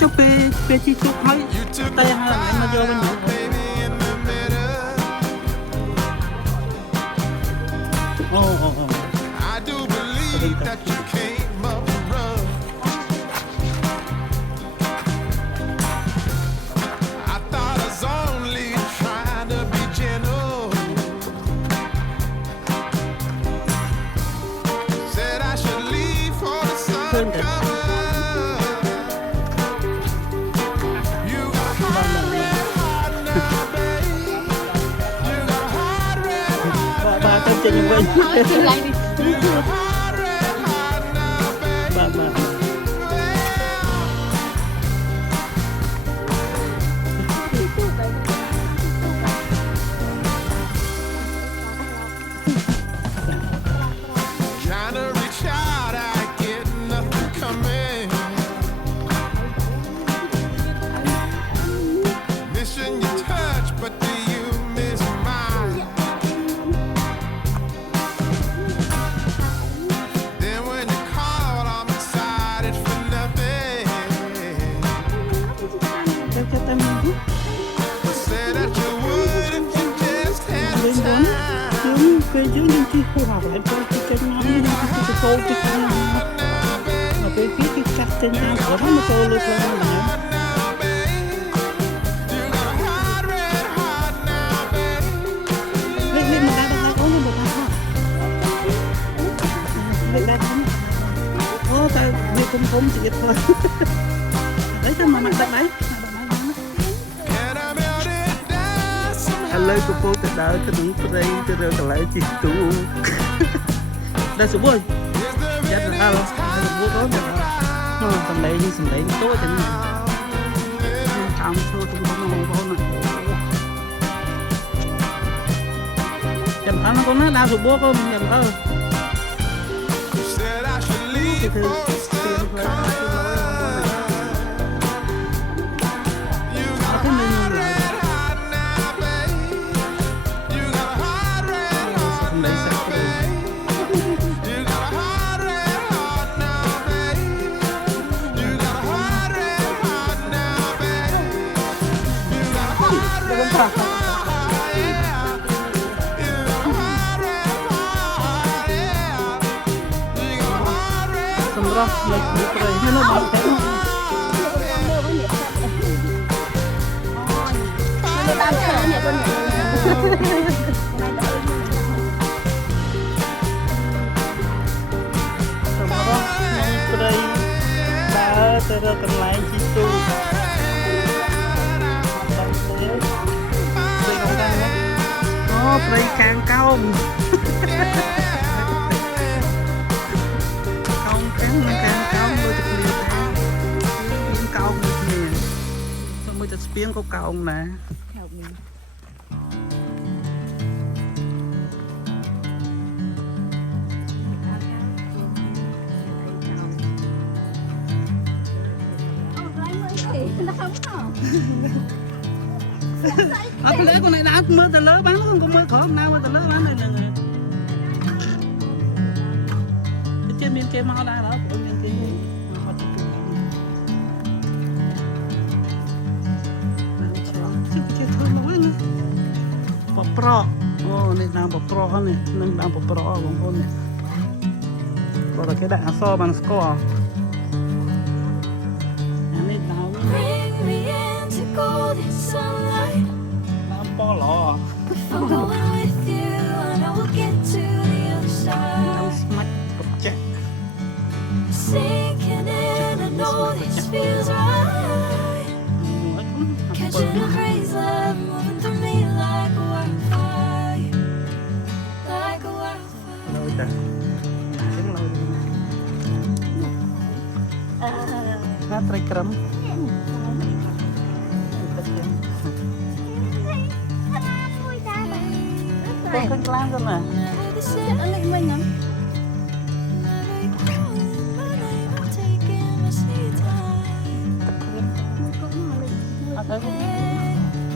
con cho pe chi chụp hay tay hai là em mà vô bên nữa I do believe that you came up rough. I thought I was only trying to be gentle. Said I should leave for the sun cover. You got a hot red heart now, babe. You got a hot red heart bà con chơi như vậy Chị lại đi. bà Trying to reach out, I get nothing coming. Missing your touch, but do you miss mine? Then when you call, I'm excited for nothing. cho tay mình Say that you would if you just had the time. xuống về dưới những chi khu học lại cho trên nó những cái cô cái con mà về phía cái cắt trên nhau của nó cô lên lên lại lên lên mà đã có lên một ha lên đây ô tay đi cũng chỉ thôi đấy cho mà đặt đấy lấy của cô từ đó cái đúng từ đây từ rồi còn lại chỉ tụ đây số bôi chắc là sao số bôi có được tầm đây đi tầm đây tối thì không xưa tụi nó không này chẳng thằng nó có nói đau số bôi không chẳng thơ thì thường semua lagi keren, mana mau kan? Semua lagi keren, dah terkenal situ. Oh, keren càng cao. Spiên có cao nè. Ở cái con này đã mưa từ lớn bán luôn, con mưa khỏi nào mà từ lớn bán này là người. Trên miền kia mau ra đó, của miền kia. Bọc pro, này đang bọc pro này, nâng đang bọc pro bóng hôn này. Còn là cái đạn so bằng score. Này đào đang po lọ. Đang smack bọc check. Nah, try krem. Con lang rồi mà. Anh lại mình lắm.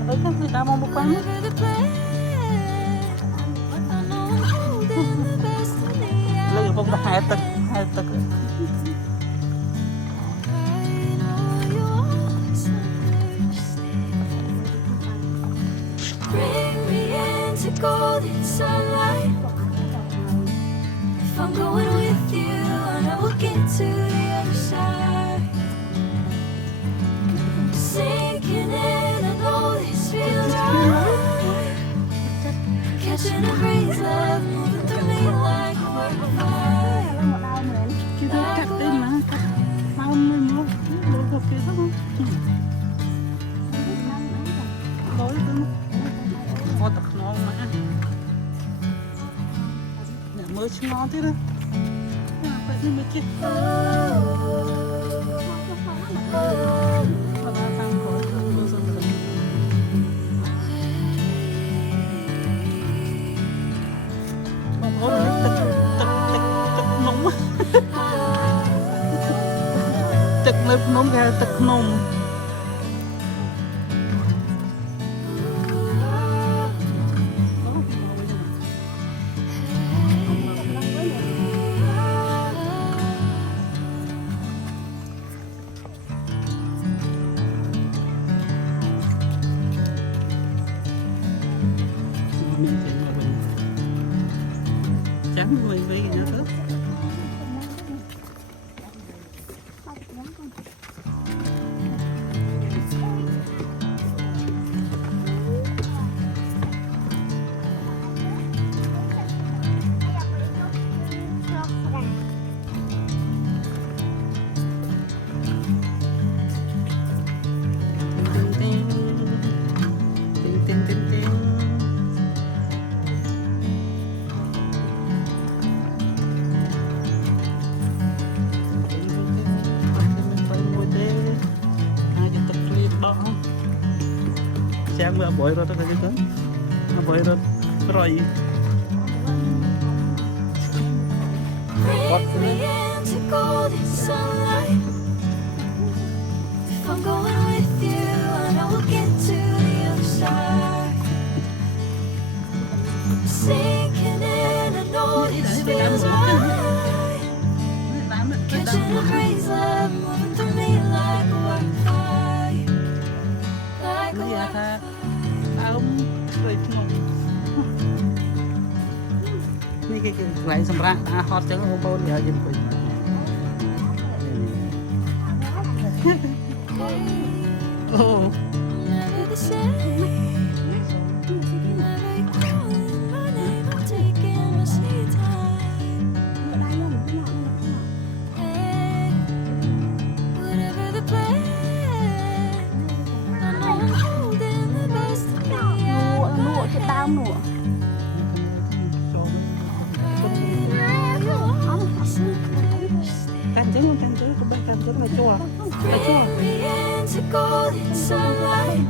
Thấy các người ta mong một quán. Lấy phong đã hai tấc. into golden sunlight. If I'm going with you, I know we'll get to the other side. Sinking in, I know this feels right. Catching a breeze, love moving through me like a work of art. Chứ tôi cắt tên mà cắt mau mới mua đồ cà phê đó không nói tôi có tập ngon mà nhà mới ngon thế đó phải đi mới chết mà ba tăng khỏi không dân được không có nữa tật nóng á tật nóng ra tật nóng trắng mình với cái nó tốt Siang mbak boy rot tadi kan, boy rot Roy. Bring me into golden sunlight. If I'm going with you, I know we'll get to the other side. Sinking in, I know this feels right. Catching a breeze, love moving through me like a work of fire. Like a work of fire. Ini cái lại sầm ra hot chứ không bao giờ dừng quỳ oh Never the same. Never calling my name, I'm taking my sweet time. Hey, whatever the plan, I know I'm holding the best of me. Lụa cái tao lụa canh chứ cũng canh chứ là chua Bring me into golden sunlight.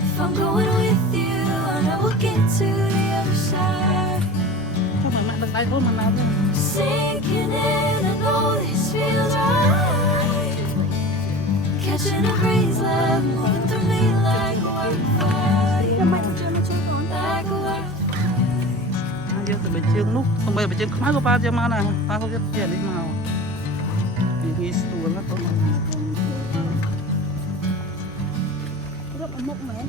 If I'm going with you, I know we'll get to the other side. cho mà đừng tay thôi mà nào chứ Sinking in, I know this feels right. Catching a breeze, love moving through me like a work of fire. Like a work of fire. giờ từ bên chương lúc không bây giờ bên chương không có ba giờ mà này ta không biết tiền đi nào thì nghĩ sủa lắm không rất là mốc mến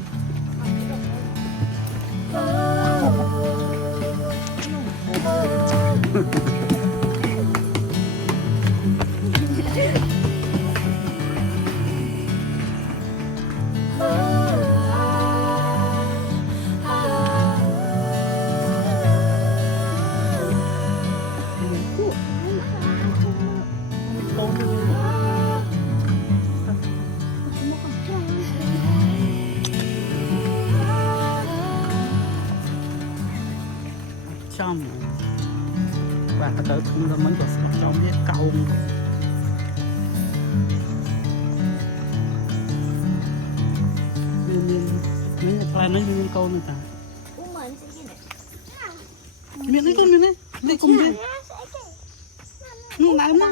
trong và ta tới không là mình có trong cái cầu mình phải nói những câu này ta miệng đấy con miệng đấy đây cùng đi nó lại mà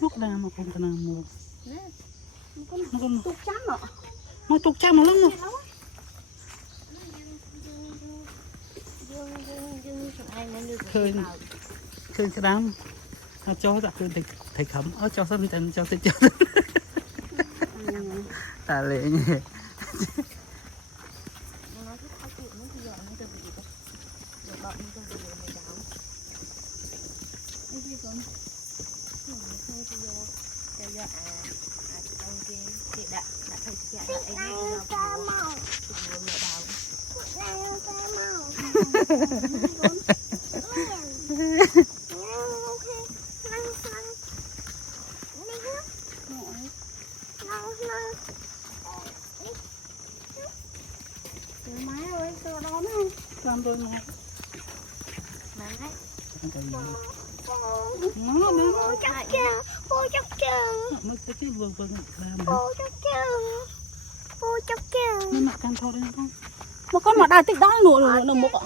lúc nào mà không cần mua nó còn tục chán nọ mà tục chăm nó lắm rồi khơi cái đám cho đặt lên thầy khẩm ở cho sân cho ta lệ nhỉ Nó cứ thay cụ nó thì giờ nó được gì đâu. Được bọc nó được gì này đáo. Cái gì cũng Không thì giờ theo giờ ông cái đã thấy cái đã ấy nó vào thì mẹ đáo. máy ơi, tôi đó nè. làm rồi mà Má ấy. nó nó Cô chắc chừng, cô chắc chừng, nó sẽ cái vừa vừa làm cô chắc chừng, cô chắc chừng. nó mặc can thôi đấy không Mà con mà đài tích đó nụ nó một ạ.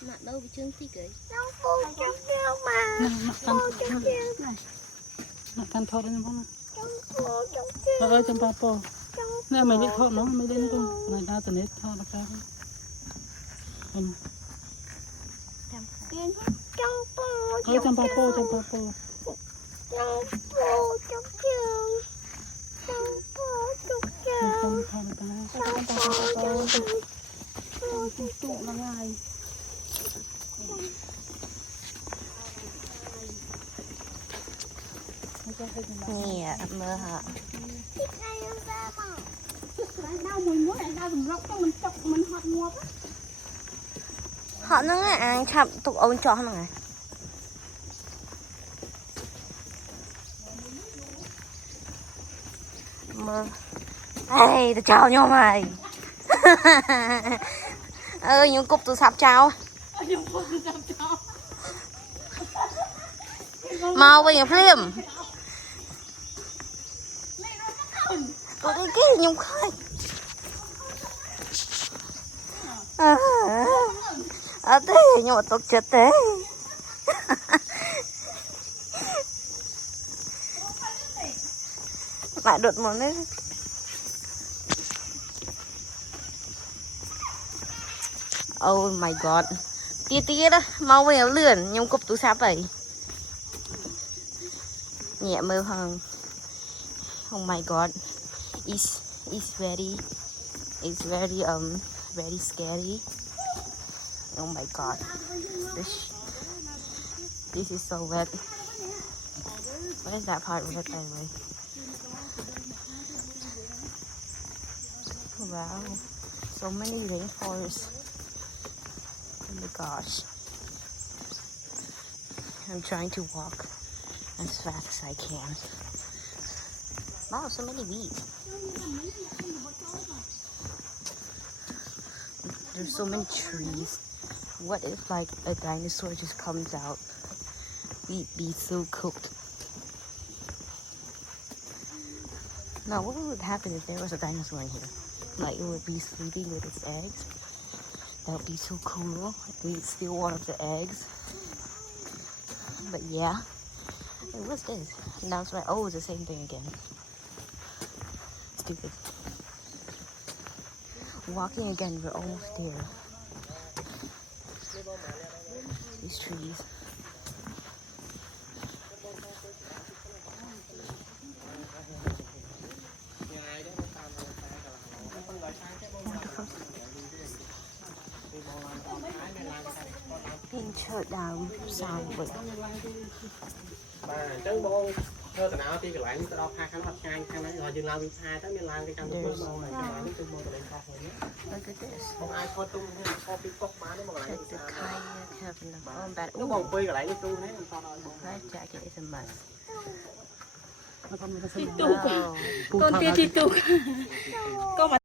Mà đâu bị chương tí kì. Cô chắc chừng mà. mặc can Cô chắc chừng. mặc can thôi đấy không Cô chắc chừng. ơi trong papo nè mày đi thôi nó mày đi không này ra từ nét thôi là sao Trong cô ơi trong papo Trong cô chắc chừng. Trong cô chắc chừng. không thôi Tụ là ngày. Nè, mơ hả? Đau mình muốn lại đau dùng rốc cho mình chọc mình hoạt nguộc á. Họ nó ăn chậm tục ông cho nó này. Mơ. Ê, tao chào nhau mày. Ơi, những cục tôi sắp chào. Mau bây giờ phim. Tôi đi cái nhung khơi. Thế nhưng mà tôi chết thế. Lại đột một đấy. Oh my god. Tia đó, mau về lươn nhưng cục tôi sắp vậy. Nhẹ mơ hơn. Oh my god. It's very scary. Oh my god. This is so wet. What is that part wet by the way? Wow. So many rainforests. Oh my gosh. I'm trying to walk as fast as I can. Wow, so many weeds. There's so many trees. What if like a dinosaur just comes out? We'd be so cooked. Now what would happen if there was a dinosaur in here? Like it would be sleeping with its eggs. That would be so cool. We'd steal one of the eggs. But yeah. Hey, what's this? And now it's right. Oh, it's the same thing again. Stupid. Walking again, we're almost there. These trees. Wonderful. Being shut down soundly. Thơ từ nào thì cái loại nó đo hai khăn mặt hai khăn đấy rồi dừng lao bị hai tới mình làm cái trong cái mô này cái loại nó từ mô từ bên cọc này Look at this. không ai coi tung hay coi bị cọc má đấy mà lại Check the kayak having a phone battery. nó bồng quy cái lại nó tung đấy mình sao đòi bồng Life jacket is a must. nó còn mình có Wow. Con tia chi tục. Con mà